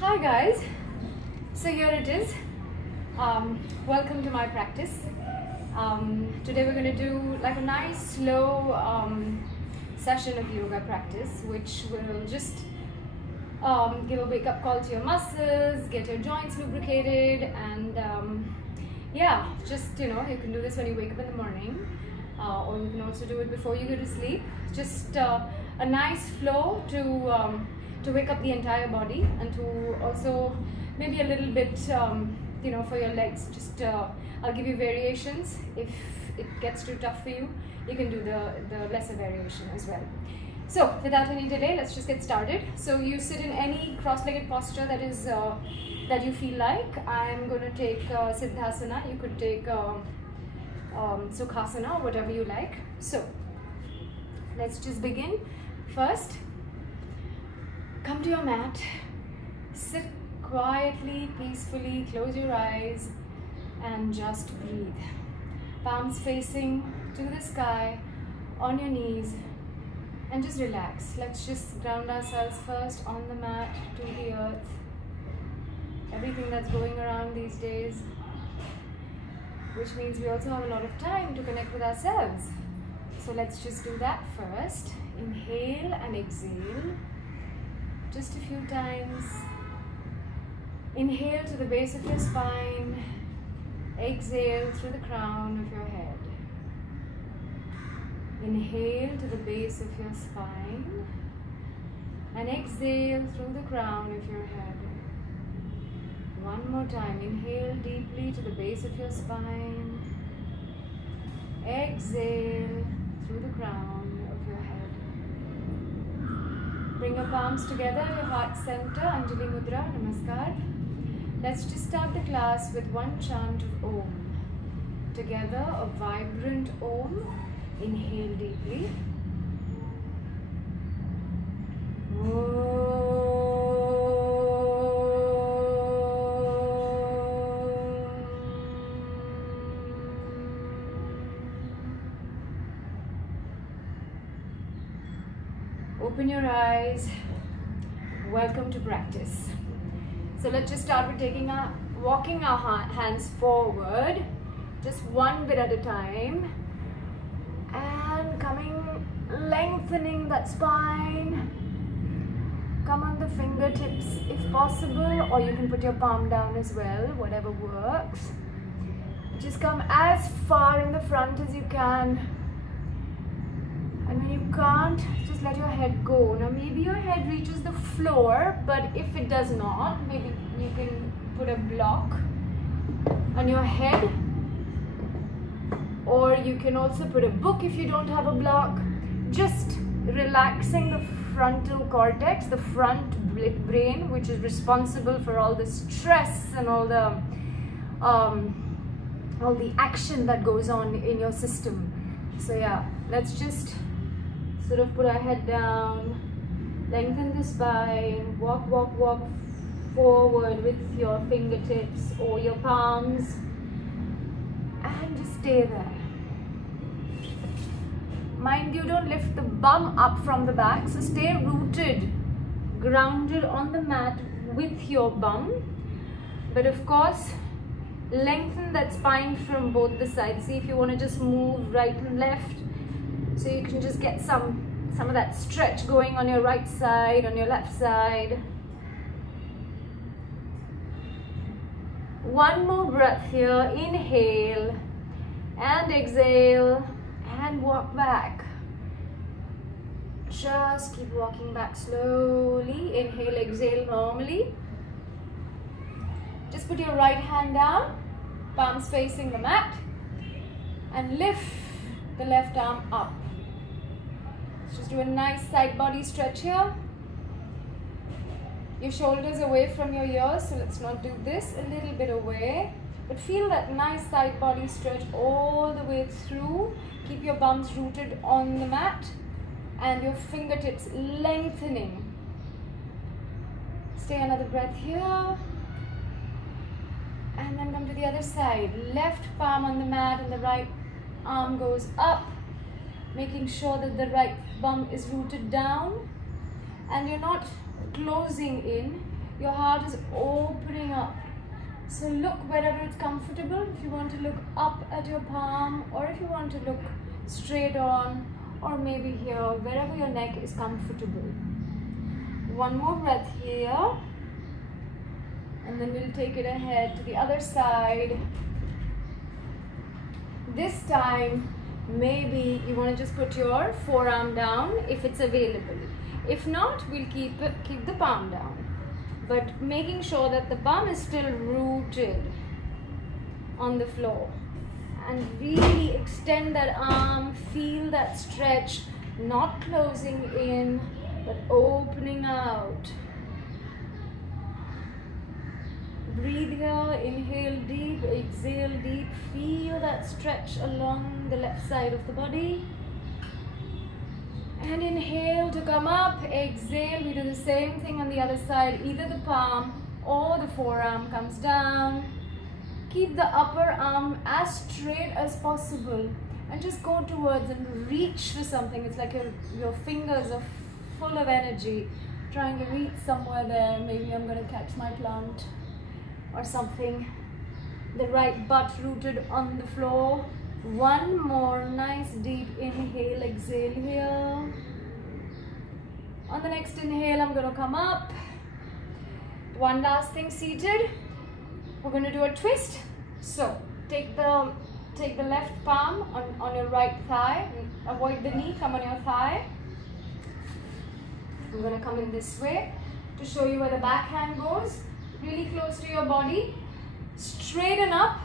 Hi guys, so here it is. Welcome to my practice. Today we're going to do like a nice slow session of yoga practice, which will just give a wake up call to your muscles, get your joints lubricated, and yeah, just you can do this when you wake up in the morning, or you can also do it before you go to sleep. Just a nice flow to wake up the entire body, and to also maybe a little bit for your legs. Just I'll give you variations. If it gets too tough for you, you can do the lesser variation as well. So without any delay, let's just get started. So you sit in any cross-legged posture that is that you feel like. I'm going to take Siddhasana. You could take Sukhasana, or whatever you like. So let's just begin. First, come to your mat, sit quietly, peacefully, close your eyes and just breathe. Palms facing to the sky, on your knees, and just relax. Let's just ground ourselves first on the mat to the earth. Everything that's going around these days, which means we also have a lot of time to connect with ourselves. So let's just do that first. Inhale and exhale. Just a few times. Inhale to the base of your spine. Exhale through the crown of your head. Inhale to the base of your spine. And exhale through the crown of your head. One more time. Inhale deeply to the base of your spine. Exhale through the crown of your head. Bring your palms together, your heart center, Anjali Mudra, Namaskar. Let's just start the class with one chant of Om. Together, a vibrant Om. Inhale deeply. Om. Open your eyes. Welcome to practice. So let's just start with walking our hands forward, just one bit at a time, and lengthening that spine. Come on the fingertips if possible, or you can put your palm down as well, whatever works. Just come as far in the front as you can. And when you can't, just let your head go. Now maybe your head reaches the floor, but if it does not, maybe you can put a block on your head, or you can also put a book if you don't have a block. Just relaxing the frontal cortex, the front brain, which is responsible for all the stress and all the action that goes on in your system. So yeah, let's just sort of put our head down, lengthen the spine, walk forward with your fingertips or your palms, and just stay there. Mind you, don't lift the bum up from the back, so stay rooted, grounded on the mat with your bum, but of course lengthen that spine from both the sides. See if you want to just move right and left, so you can just get some of that stretch going on your right side, on your left side. One more breath here. Inhale and exhale and walk back. Just keep walking back slowly. Inhale, exhale normally. Just put your right hand down, palms facing the mat, and lift the left arm up. Let's just do a nice side body stretch here. Your shoulders away from your ears, so let's not do this. A little bit away, but feel that nice side body stretch all the way through. Keep your bums rooted on the mat and your fingertips lengthening. Stay another breath here. And then come to the other side. Left palm on the mat and the right arm goes up, making sure that the right bum is rooted down and you're not closing in. Your heart heart is opening up. So look wherever it's comfortable. If you want to look up at your palm, or if you want to look straight on, or maybe here, wherever your neck is comfortable. One more breath here. And then we'll take it ahead to the other side. This time, maybe you want to just put your forearm down if it's available. If not, we'll keep the palm down. But making sure that the bum is still rooted on the floor. And really extend that arm, feel that stretch, not closing in, but opening out. Breathe here, inhale deep, exhale deep, feel that stretch along the left side of the body. And inhale to come up, exhale, we do the same thing on the other side, either the palm or the forearm comes down. Keep the upper arm as straight as possible and just go towards and reach for something. It's like your fingers are full of energy, trying to reach somewhere there. Maybe I'm going to catch my plant or something. The right butt rooted on the floor. One more nice deep inhale, exhale here. On the next inhale, I'm going to come up. One last thing, seated. We're going to do a twist. So take the left palm on your right thigh. Avoid the knee, come on your thigh. I'm going to come in this way to show you where the back hand goes. Really close to your body. Straighten up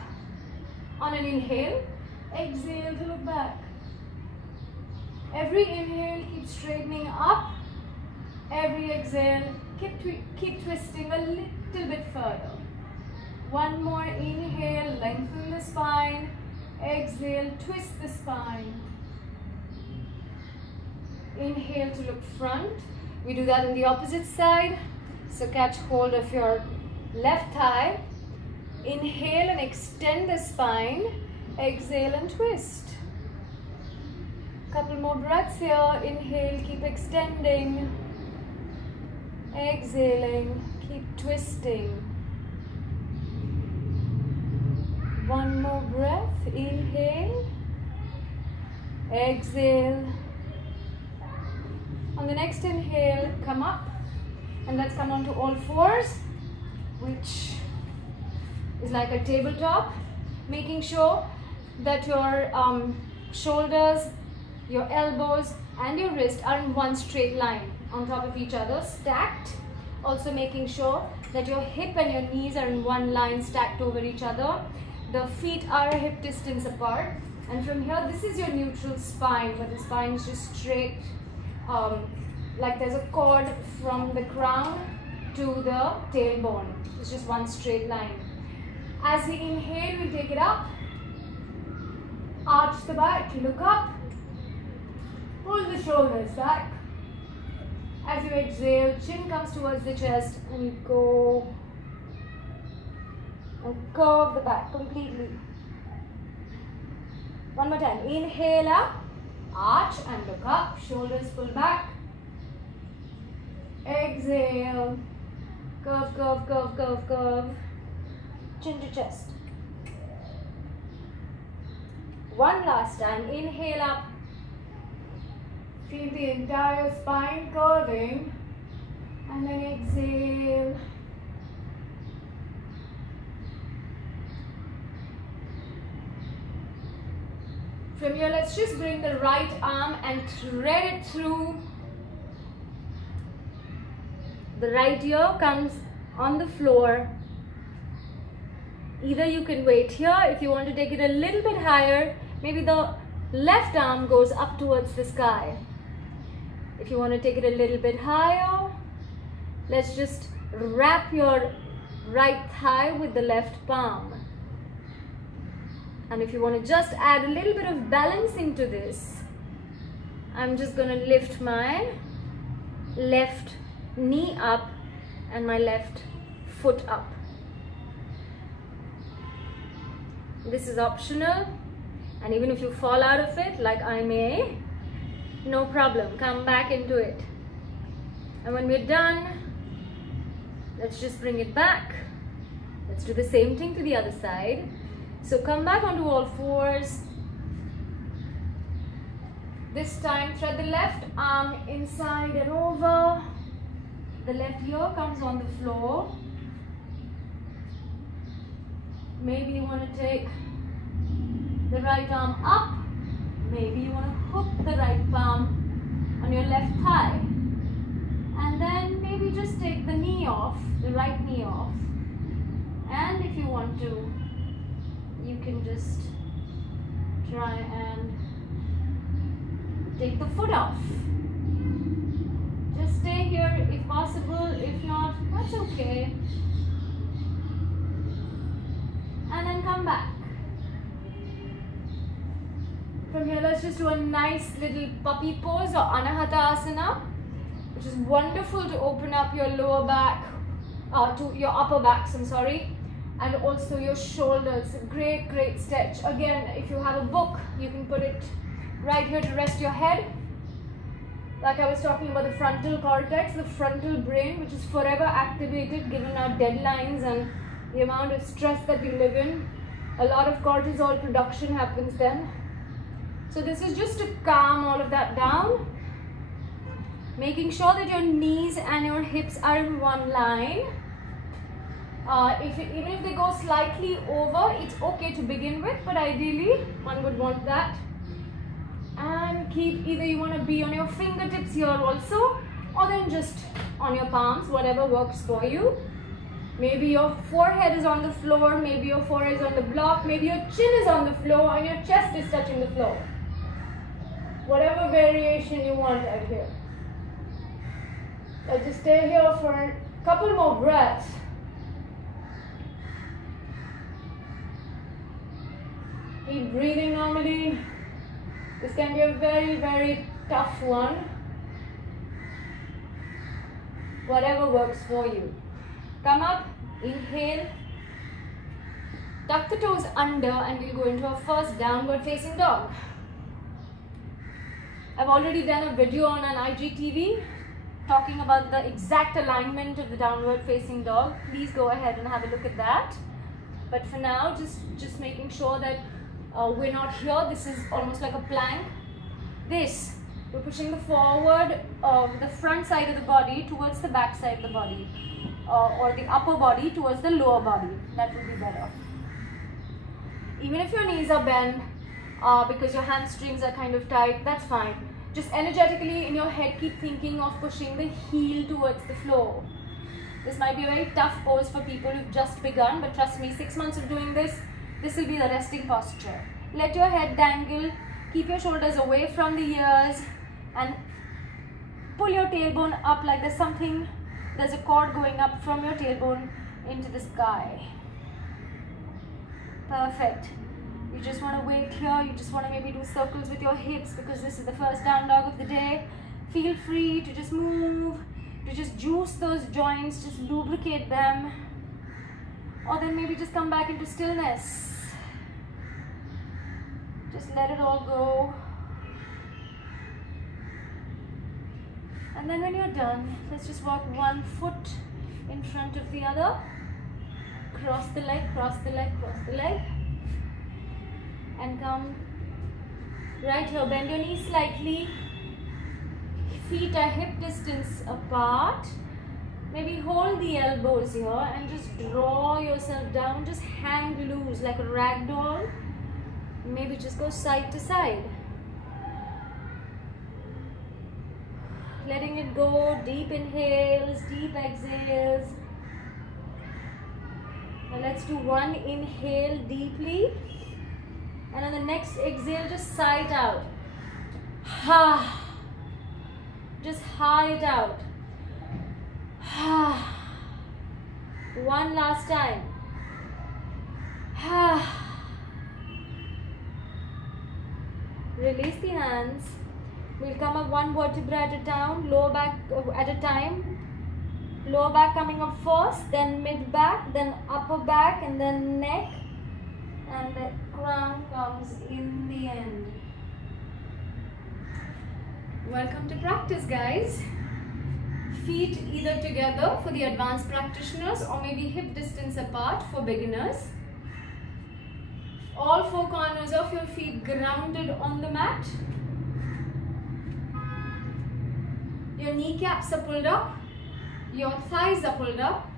on an inhale. Exhale to look back. Every inhale, keep straightening up. Every exhale, keep twisting a little bit further. One more inhale, lengthen the spine. Exhale, twist the spine. Inhale to look front. We do that on the opposite side. So catch hold of your left thigh. Inhale and extend the spine. Exhale and twist. Couple more breaths here. Inhale, keep extending. Exhaling, keep twisting. One more breath. Inhale. Exhale. On the next inhale, come up. And let's come onto all fours, which is like a tabletop. Making sure that your shoulders, your elbows and your wrist are in one straight line on top of each other, stacked. Also making sure that your hip and your knees are in one line, stacked over each other. The feet are a hip distance apart. And from here, this is your neutral spine, where the spine is just straight, like there's a cord from the crown to the tailbone. It's just one straight line. As we inhale, we take it up. Arch the back, look up. Pull the shoulders back. As you exhale, chin comes towards the chest and you go and curve the back completely. One more time. Inhale up, arch and look up. Shoulders pull back. Exhale. Curve, curve, curve, curve, curve. Chin to chest. One last time. Inhale up. Feel the entire spine curving. And then exhale. From here, let's just bring the right arm and thread it through. The right ear comes on the floor. Either you can wait here. If you want to take it a little bit higher, maybe the left arm goes up towards the sky. If you want to take it a little bit higher, let's just wrap your right thigh with the left palm. And if you want to just add a little bit of balancing to this, I'm just going to lift my left knee up and my left foot up. This is optional, and even if you fall out of it, like I may, no problem, come back into it. And when we're done, Let's just bring it back. Let's do the same thing to the other side. So come back onto all fours. This time thread the left arm inside and over. The left ear comes on the floor. Maybe you want to take the right arm up. Maybe you want to hook the right palm on your left thigh. And then maybe just take the knee off, the right knee off. And if you want to, you can just try and take the foot off. Just stay here if possible. If not, that's okay. And then come back. From here, let's just do a nice little puppy pose or Anahata Asana, which is wonderful to open up your lower back, to your upper backs, I'm sorry, and also your shoulders. Great, great stretch. Again, if you have a book, you can put it right here to rest your head. Like I was talking about the frontal cortex, the frontal brain, which is forever activated given our deadlines and the amount of stress that we live in. A lot of cortisol production happens then. So this is just to calm all of that down. Making sure that your knees and your hips are in one line. Even if they go slightly over, it's okay to begin with, but ideally one would want that. And keep, either you want to be on your fingertips here also, or then just on your palms, whatever works for you. Maybe your forehead is on the floor, maybe your forehead is on the block, maybe your chin is on the floor and your chest is touching the floor. Whatever variation you want out here. Let's just stay here for a couple more breaths. Keep breathing normally. This can be a very, very tough one. Whatever works for you. Come up, inhale. Tuck the toes under and we'll go into our first downward facing dog. I've already done a video on an IGTV talking about the exact alignment of the downward facing dog. Please go ahead and have a look at that. But for now, just making sure that we're not here. This is almost like a plank. We're pushing the forward, the front side of the body towards the back side of the body, or the upper body towards the lower body. That would be better. Even if your knees are bent, because your hamstrings are kind of tight, that's fine. Just energetically in your head, keep thinking of pushing the heel towards the floor. This might be a very tough pose for people who've just begun, but trust me, 6 months of doing this, this will be the resting posture. Let your head dangle, keep your shoulders away from the ears, and pull your tailbone up like there's a cord going up from your tailbone into the sky. Perfect. You just want to wait here. You just want to maybe do circles with your hips because this is the first down dog of the day. Feel free to just move, to just juice those joints, just lubricate them. Or then maybe just come back into stillness. Just let it all go. And then when you're done, let's just walk one foot in front of the other. Cross the leg, cross the leg, cross the leg. And come right here. Bend your knees slightly. Feet are hip distance apart. Maybe hold the elbows here and just draw yourself down. Just hang loose like a rag doll. Maybe just go side to side. Letting it go. Deep inhales, deep exhales. Now let's do one inhale deeply. And on the next exhale, just sigh it out. Ha. Just ha it out. Ha. One last time. Ha. Release the hands. We'll come up one vertebra at a time, lower back at a time. Lower back coming up first, then mid back, then upper back, and then neck. And the crown comes in the end. Welcome to practice, guys. Feet either together for the advanced practitioners or maybe hip distance apart for beginners. All four corners of your feet grounded on the mat. Your kneecaps are pulled up. Your thighs are pulled up.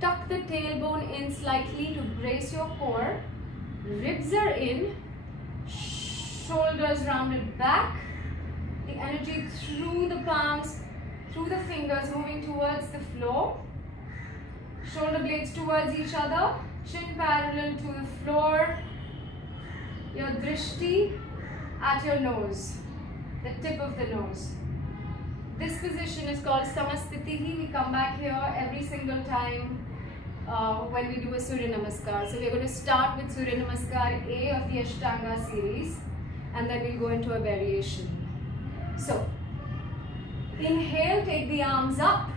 Tuck the tailbone in slightly to brace your core. Ribs are in. Shoulders rounded back. The energy through the palms, through the fingers, moving towards the floor. Shoulder blades towards each other. Chin parallel to the floor. Your drishti at your nose, the tip of the nose. This position is called Samastitihi. We come back here every single time when we do a Surya Namaskar. So we're going to start with Surya Namaskar A of the Ashtanga series, and then we'll go into a variation. So, inhale, take the arms up,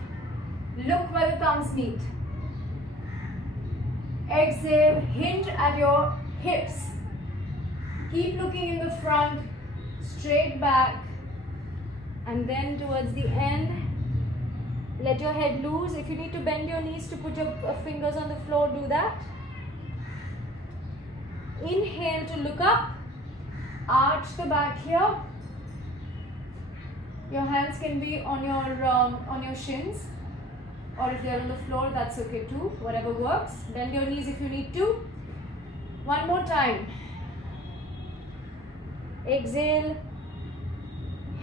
look where the thumbs meet. Exhale, hinge at your hips. Keep looking in the front, straight back, and then towards the end, let your head loose. If you need to bend your knees to put your fingers on the floor, do that. Inhale to look up, arch the back here. Your hands can be on your shins, or if they're on the floor, that's okay too, whatever works. Bend your knees if you need to. One more time. Exhale,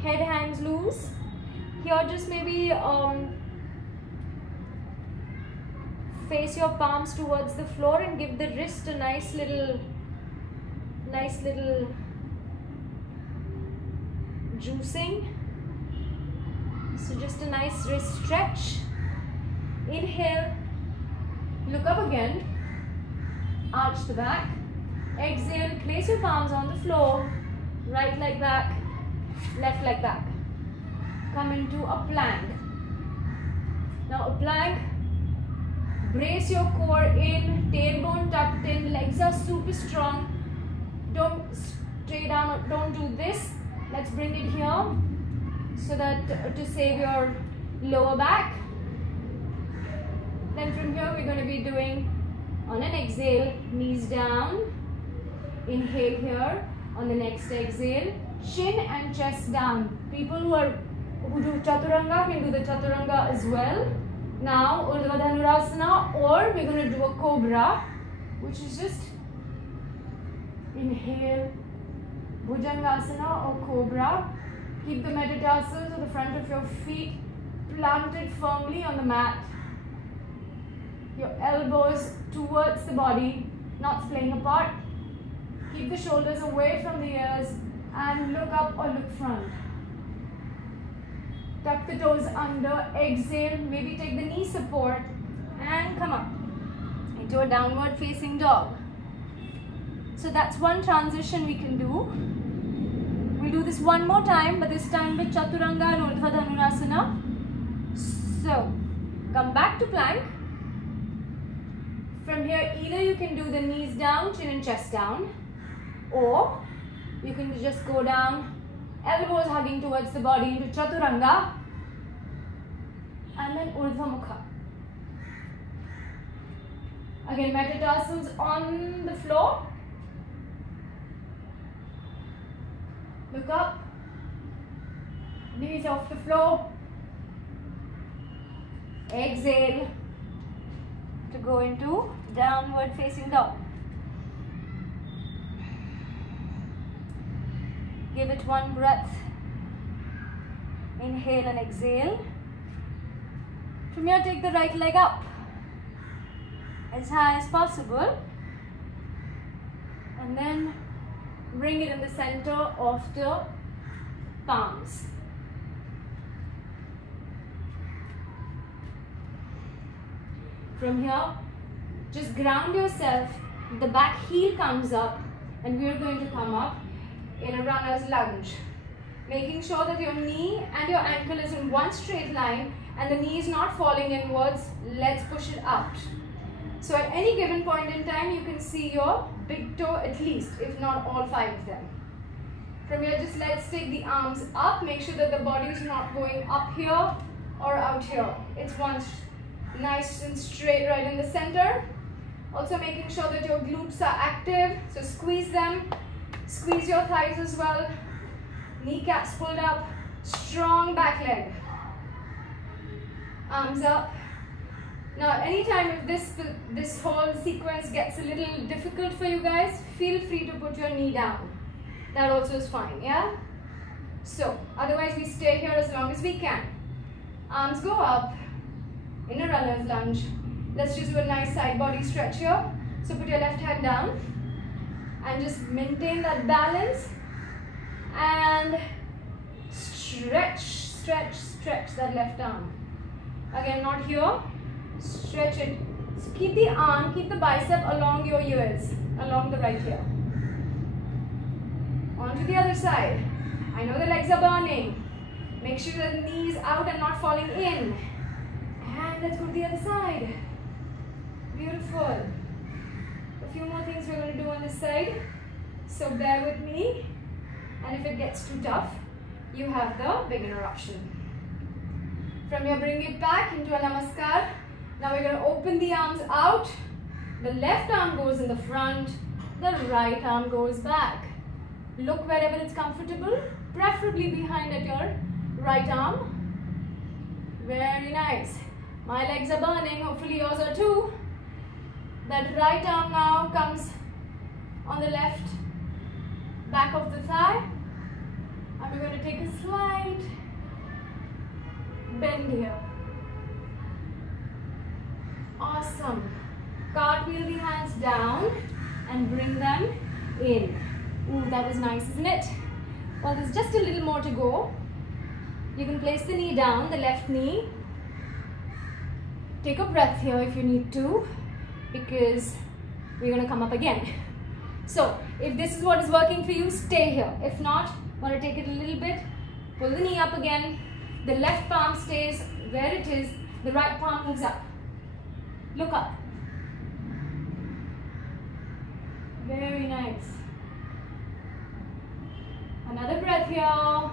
head hangs loose. Here just maybe face your palms towards the floor and give the wrist a nice little juicing. So just a nice wrist stretch. Inhale, look up again, arch the back. Exhale, place your palms on the floor. Right leg back, left leg back. Come into a plank. Now a plank, brace your core in, tailbone tucked in, legs are super strong. Don't stray down, don't do this. Let's bring it here so that to save your lower back. Then from here we're going to be doing, on an exhale, knees down. Inhale here. On the next exhale, chin and chest down. People who do chaturanga can do the chaturanga as well. Now Urdhva Dhanurasana, or we're going to do a cobra, which is just inhale, Bhujangasana or cobra. Keep the metatarsals or the front of your feet planted firmly on the mat. Your elbows towards the body, not splaying apart. Keep the shoulders away from the ears and look up or look front. Tuck the toes under, exhale, maybe take the knee support and come up into a downward facing dog. So that's one transition we can do. We'll do this one more time, but this time with Chaturanga and Urdhva Dhanurasana. So, come back to plank. From here, either you can do the knees down, chin and chest down, or you can just go down, elbows hugging towards the body into Chaturanga, and then Urdhva Mukha. Again, metatarsals on the floor. Look up, knees off the floor. Exhale to go into downward facing dog. Give it one breath. Inhale and exhale. From here, take the right leg up as high as possible. And then bring it in the center of the palms. From here, just ground yourself. The back heel comes up, and we are going to come up in a runner's lunge. Making sure that your knee and your ankle is in one straight line and the knee is not falling inwards. Let's push it out. So at any given point in time, you can see your big toe at least, if not all 5 of them. From here, just let's take the arms up. Make sure that the body is not going up here or out here. It's one nice and straight right in the center. Also making sure that your glutes are active, so squeeze them. Squeeze your thighs as well. Kneecaps pulled up. Strong back leg. Arms up. Now, anytime if this whole sequence gets a little difficult for you guys, feel free to put your knee down. That also is fine, yeah? So, otherwise we stay here as long as we can. Arms go up in a runner's lunge. Let's just do a nice side body stretch here. So put your left hand down and just maintain that balance and stretch, stretch, stretch that left arm. Again, not here. Stretch it. So keep the arm, keep the bicep along your ears, along the right ear. On to the other side. I know the legs are burning. Make sure that the knee is out and not falling in. And let's go to the other side. Beautiful. A few more things we're going to do on this side. So bear with me. And if it gets too tough, you have the beginner option. From here, bring it back into a namaskar. Now we're going to open the arms out. The left arm goes in the front. The right arm goes back. Look wherever it's comfortable, preferably behind at your right arm. Very nice. My legs are burning, hopefully yours are too. That right arm now comes on the left back of the thigh. And we're going to take a slight bend here. Awesome. Cartwheel the hands down and bring them in. Ooh, that was nice, isn't it? Well, there's just a little more to go. You can place the knee down, the left knee. Take a breath here if you need to, because we're going to come up again. So, if this is what is working for you, stay here. If not, want to take it a little bit, pull the knee up again. The left palm stays where it is, the right palm moves up. Look up. Very nice. Another breath here.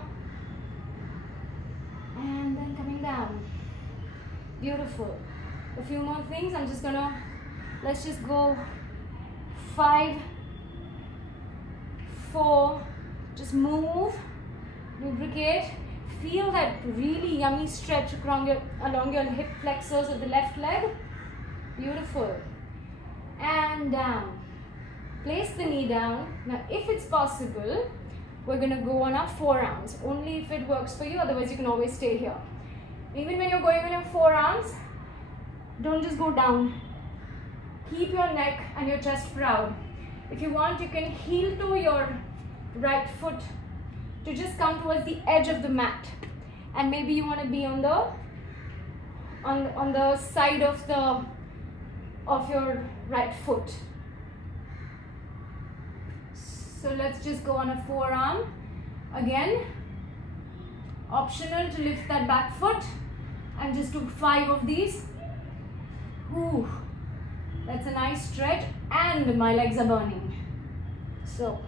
And then coming down. Beautiful. A few more things. I'm just gonna, let's just go 5, 4, just move, lubricate. Feel that really yummy stretch along your hip flexors of the left leg. Beautiful. And down. Place the knee down. Now, if it's possible, we're going to go on our forearms. Only if it works for you, otherwise you can always stay here. Even when you're going on your forearms, don't just go down. Keep your neck and your chest proud. If you want, you can heel toe your right foot to just come towards the edge of the mat. And maybe you want to be on the side of your right foot. So let's just go on a forearm. Again, optional to lift that back foot and just do 5 of these. Ooh, that's a nice stretch and my legs are burning. So,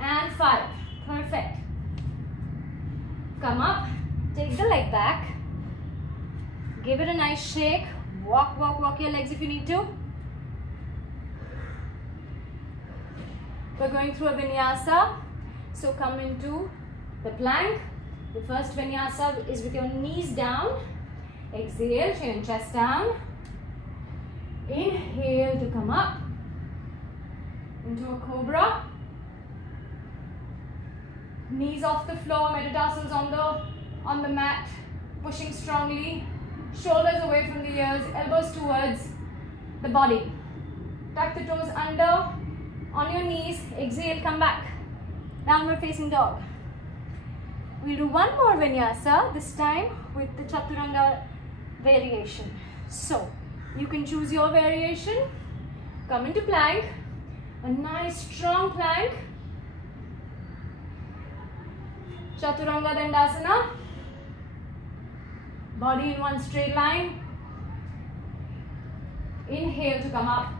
and 5, perfect. Come up, take the leg back, give it a nice shake, walk your legs if you need to. We're going through a vinyasa, so come into the plank. The first vinyasa is with your knees down. Exhale, chin and chest down. Inhale to come up into a cobra. Knees off the floor, metatarsals on the mat, pushing strongly. Shoulders away from the ears, elbows towards the body. Tuck the toes under, on your knees. Exhale, come back. Downward facing dog. We'll do one more vinyasa, this time with the chaturanga variation. So, you can choose your variation. Come into plank, a nice strong plank. Chaturanga Dandasana. Body in one straight line. Inhale to come up.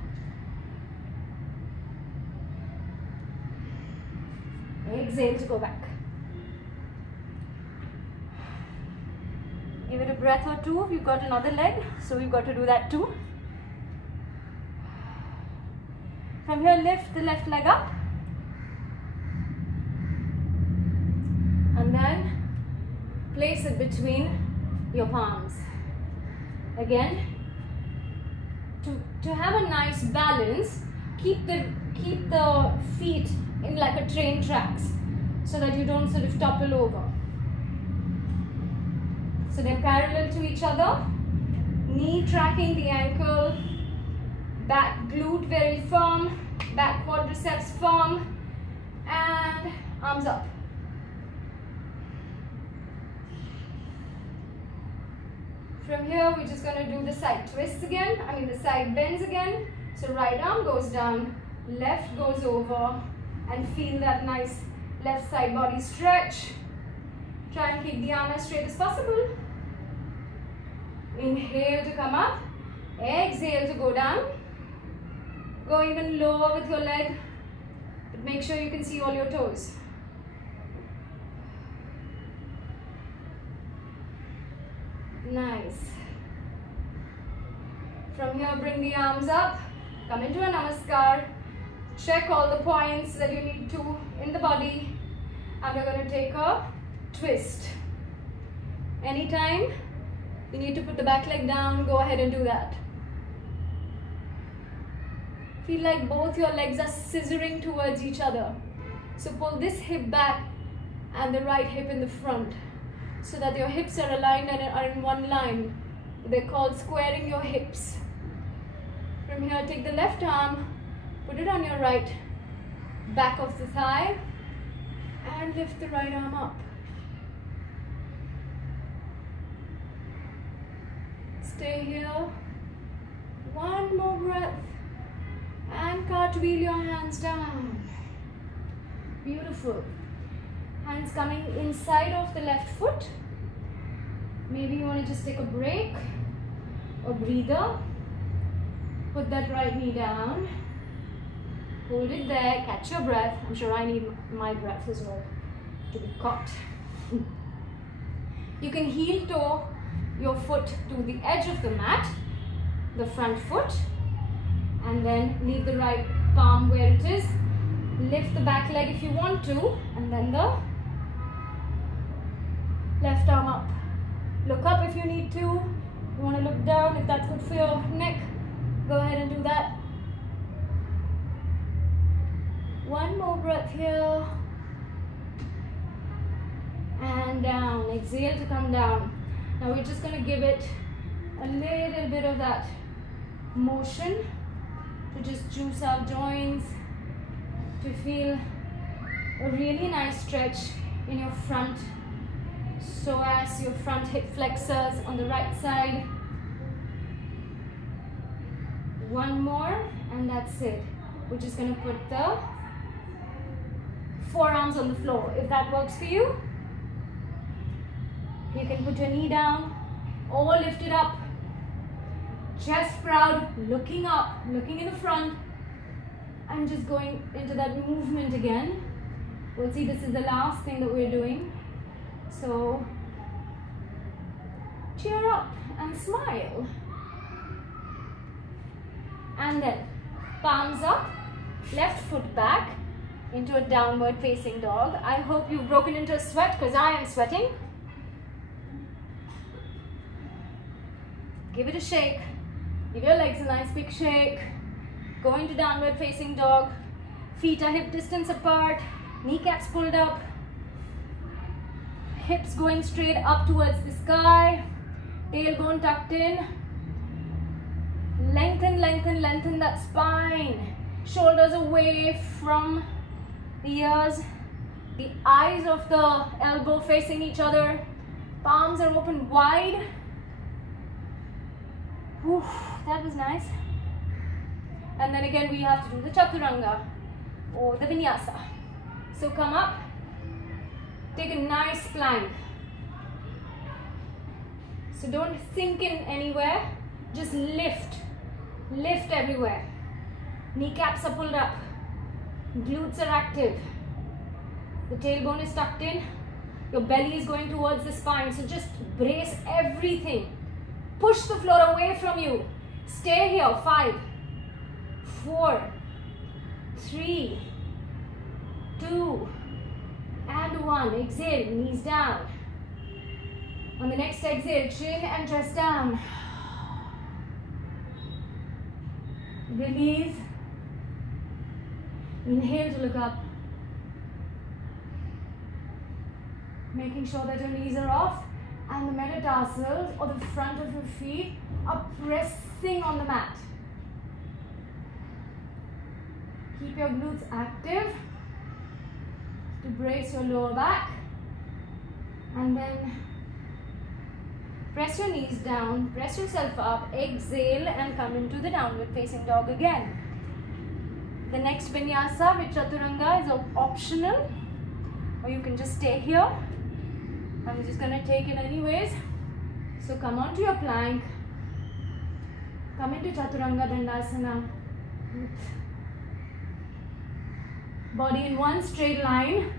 Exhale to go back. Give it a breath or two. We've got another leg, so we've got to do that too. From here, lift the left leg up. And then place it between your palms. Again, to have a nice balance, keep the feet in like a train tracks so that you don't sort of topple over. So they're parallel to each other, knee tracking the ankle, back glute very firm, back quadriceps firm, and arms up. From here, we're just going to do the side twists again, the side bends again. So right arm goes down, left goes over, and feel that nice left side body stretch. Try and keep the arm as straight as possible. Inhale to come up, exhale to go down. Go even lower with your leg, but make sure you can see all your toes. Nice. From here, bring the arms up, come into a namaskar, check all the points that you need to in the body, and we're going to take a twist. Anytime you need to put the back leg down, go ahead and do that. Feel like both your legs are scissoring towards each other. So pull this hip back and the right hip in the front so that your hips are aligned and are in one line. They're called squaring your hips. From here, take the left arm, put it on your right back of the thigh, and lift the right arm up. Stay here. One more breath. And cartwheel your hands down. Beautiful. Hands coming inside of the left foot. Maybe you want to just take a break or breather. Put that right knee down. Hold it there. Catch your breath. I'm sure I need my breath as well to be caught. You can heel toe your foot to the edge of the mat, the front foot, and then leave the right palm where it is. Lift the back leg if you want to, and then the left arm up. Look up if you need to. You want to look down if that's good for your neck. Go ahead and do that. One more breath here. And down. Exhale to come down. Now we're just going to give it a little bit of that motion to just juice our joints, to feel a really nice stretch in your front psoas, your front hip flexors on the right side. One more and that's it. We're just going to put the forearms on the floor. If that works for you, you can put your knee down or lift it up. Chest proud, looking up, looking in the front, and just going into that movement again. We'll see this is the last thing that we're doing. So cheer up and smile. And then palms up, left foot back into a downward facing dog. I hope you've broken into a sweat because I am sweating. Give it a shake. Give your legs a nice big shake. Go into downward facing dog. Feet are hip distance apart. Kneecaps pulled up. Hips going straight up towards the sky. Tailbone tucked in. Lengthen, lengthen, lengthen that spine. Shoulders away from the ears. The eyes of the elbow facing each other. Palms are open wide. Whew, that was nice. And then again we have to do the chaturanga or the vinyasa. So come up, take a nice plank. So don't sink in anywhere, just lift. Lift everywhere. Kneecaps are pulled up. Glutes are active. The tailbone is tucked in. Your belly is going towards the spine, so just brace everything. Push the floor away from you. Stay here. 5, 4, 3, 2, and 1. Exhale, knees down. On the next exhale, chin and chest down. Release. Inhale to look up. Making sure that your knees are off and the metatarsals or the front of your feet are pressing on the mat. Keep your glutes active to brace your lower back, and then press your knees down, press yourself up, exhale and come into the downward facing dog again. The next vinyasa with chaturanga is optional, or you can just stay here. I'm just going to take it anyways. So come onto your plank, come into chaturanga dandasana. Body in one straight line.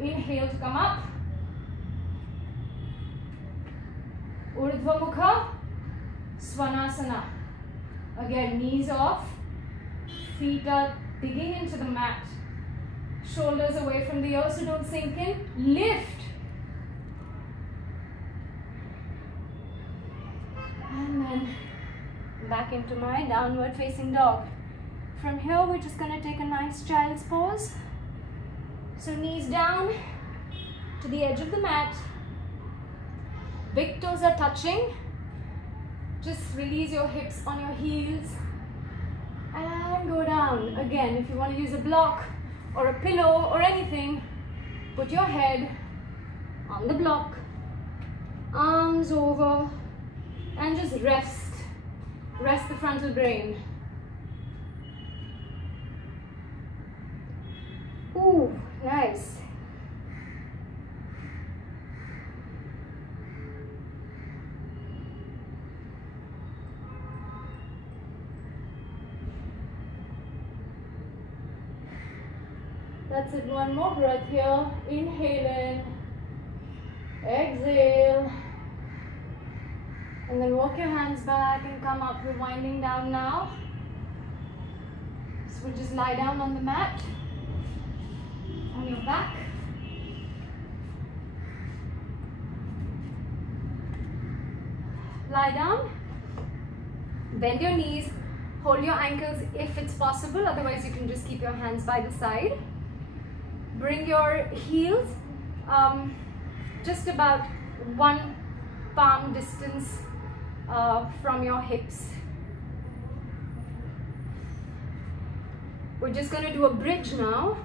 Inhale to come up. Urdhva Mukha Svanasana. Again, knees off, feet are digging into the mat, shoulders away from the earth, so don't sink in. Lift. And then back into my downward facing dog. From here, we're just going to take a nice child's pose. So knees down to the edge of the mat. Big toes are touching. Just release your hips on your heels and go down. Again, if you want to use a block or a pillow or anything, put your head on the block, arms over, and just rest. Rest the frontal brain. Ooh, nice. That's it, one more breath here. Inhale in, exhale, and then walk your hands back and come up. We're winding down now. So we'll just lie down on the mat, on your back. Lie down, bend your knees, hold your ankles if it's possible, otherwise you can just keep your hands by the side. Bring your heels just about 1 palm distance from your hips. We're just going to do a bridge now.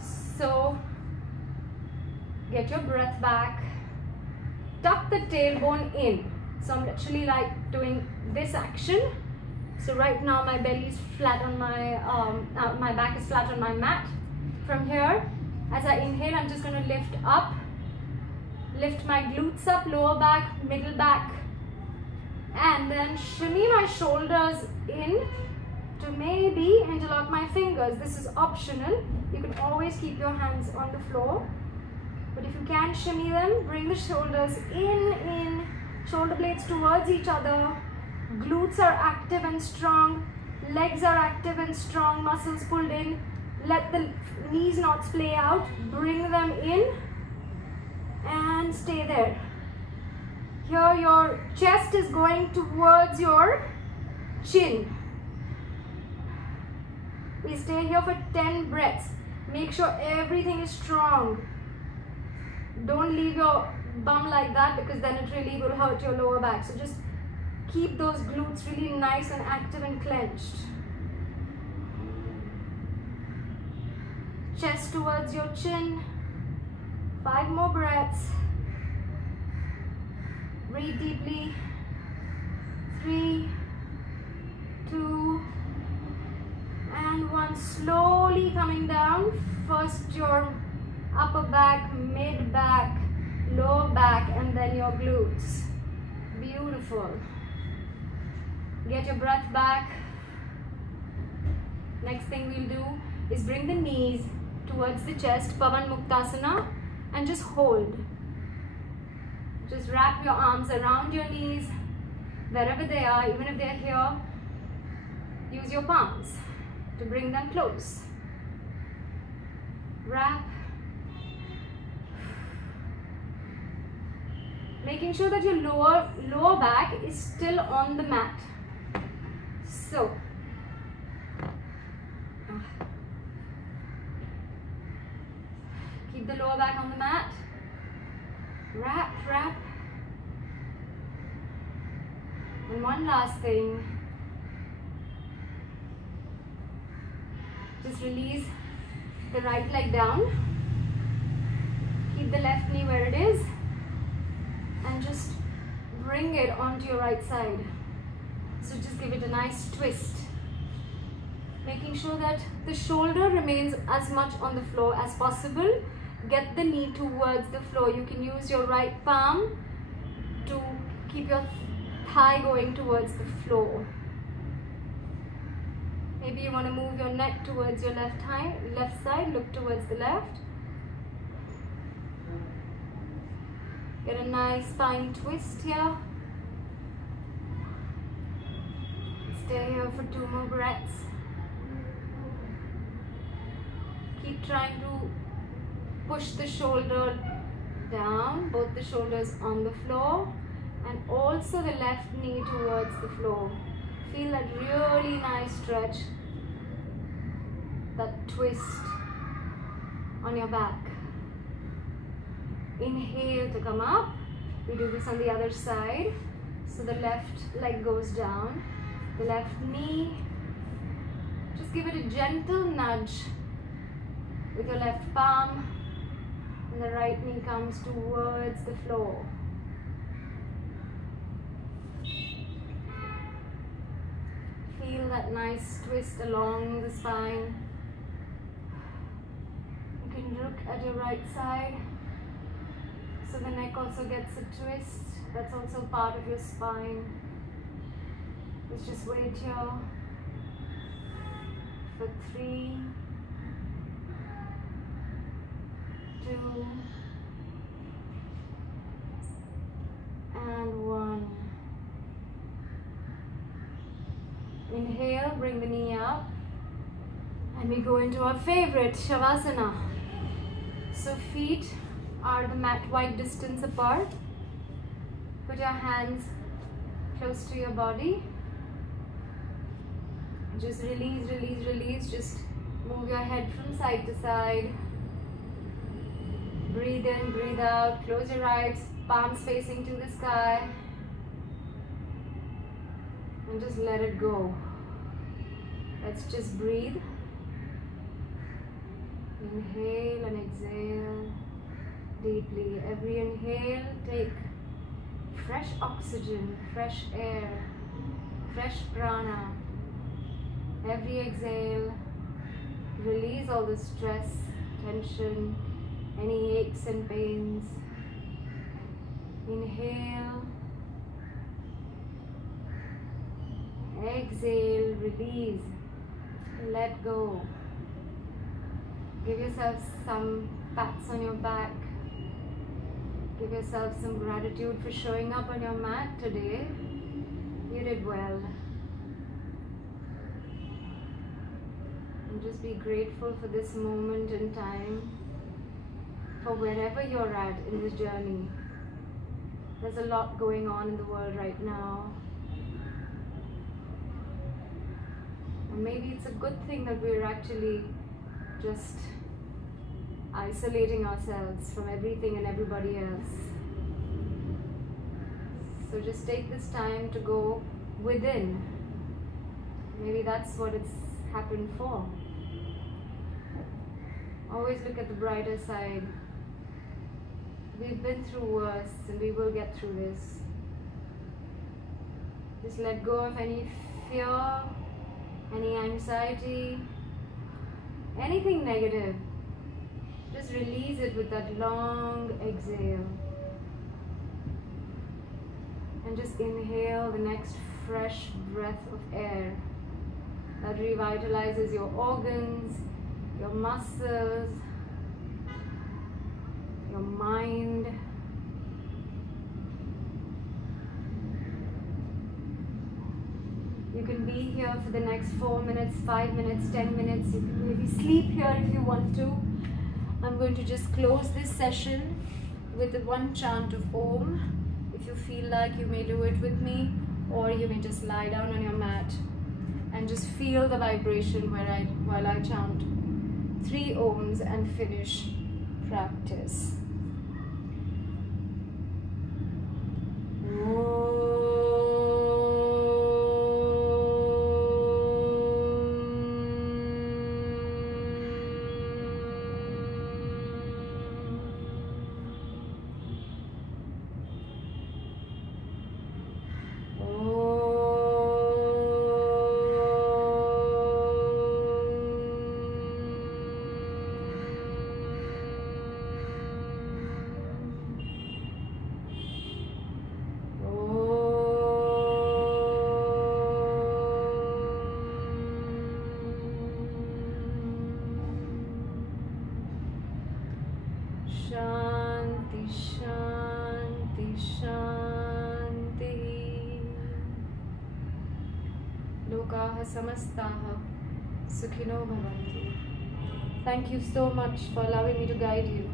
So get your breath back. Tuck the tailbone in. So I'm literally like doing this action. So right now my belly is flat on my back is flat on my mat. From here, as I inhale, I'm just going to lift up. Lift my glutes up, lower back, middle back. And then shimmy my shoulders in to maybe interlock my fingers. This is optional. You can always keep your hands on the floor. But if you can shimmy them, bring the shoulders in, shoulder blades towards each other. Glutes are active and strong. Legs are active and strong, muscles pulled in. Let the knees not splay out. Bring them in and stay there. Here your chest is going towards your chin. We stay here for 10 breaths. Make sure everything is strong. Don't leave your bum like that, because then it really will hurt your lower back. So just keep those glutes really nice and active and clenched. Chest towards your chin. 5 more breaths. Breathe deeply. 3, 2, and 1. Slowly coming down. First your upper back, mid back, lower back, and then your glutes. Beautiful. Get your breath back. Next thing we'll do is bring the knees towards the chest, Pavan Muktasana. and just hold. Just wrap your arms around your knees, wherever they are, even if they're here. Use your palms to bring them close. Wrap. Making sure that your lower back is still on the mat. So, keep the lower back on the mat. Wrap, wrap. And one last thing. Just release the right leg down. Keep the left knee where it is. And just bring it onto your right side. So just give it a nice twist. Making sure that the shoulder remains as much on the floor as possible. Get the knee towards the floor. You can use your right palm to keep your thigh going towards the floor. Maybe you want to move your neck towards your left side. Look towards the left. Get a nice spine twist here. Stay here for 2 more breaths. Keep trying to push the shoulder down, both the shoulders on the floor, and also the left knee towards the floor. Feel that really nice stretch, that twist on your back. Inhale to come up. We do this on the other side. So the left leg goes down, the left knee. Just give it a gentle nudge with your left palm, and the right knee comes towards the floor. Feel that nice twist along the spine. You can look at your right side. So the neck also gets a twist. That's also part of your spine. Let's just wait here for 3, 2, and 1. Inhale, bring the knee up, and we go into our favorite Shavasana. So feet are the mat wide distance apart. Put your hands close to your body. Just release, release, release. Just move your head from side to side. Breathe in, breathe out. Close your eyes, palms facing to the sky. And just let it go. Let's just breathe. Inhale and exhale deeply. Every inhale, take fresh oxygen, fresh air, fresh prana. Every exhale, release all the stress, tension, any aches and pains. Inhale, exhale, release, let go. Give yourself some pats on your back. Give yourself some gratitude for showing up on your mat today. You did well. And just be grateful for this moment in time, for wherever you're at in this journey. There's a lot going on in the world right now. And maybe it's a good thing that we're actually just isolating ourselves from everything and everybody else. So just take this time to go within. Maybe that's what it's happened for. Always look at the brighter side. We've been through worse and we will get through this. Just let go of any fear, any anxiety, anything negative. Just release it with that long exhale. And just inhale the next fresh breath of air that revitalizes your organs, your muscles, your your mind. You can be here for the next 4 minutes, 5 minutes, 10 minutes. You can maybe sleep here if you want to. I'm going to just close this session with the one chant of Om. If you feel like, you may do it with me, or you may just lie down on your mat and just feel the vibration while I chant 3 Oms and finish practice. Shanti, Shanti, Shanti. Lokaha samastaha sukhino bhavantu. Thank you so much for allowing me to guide you.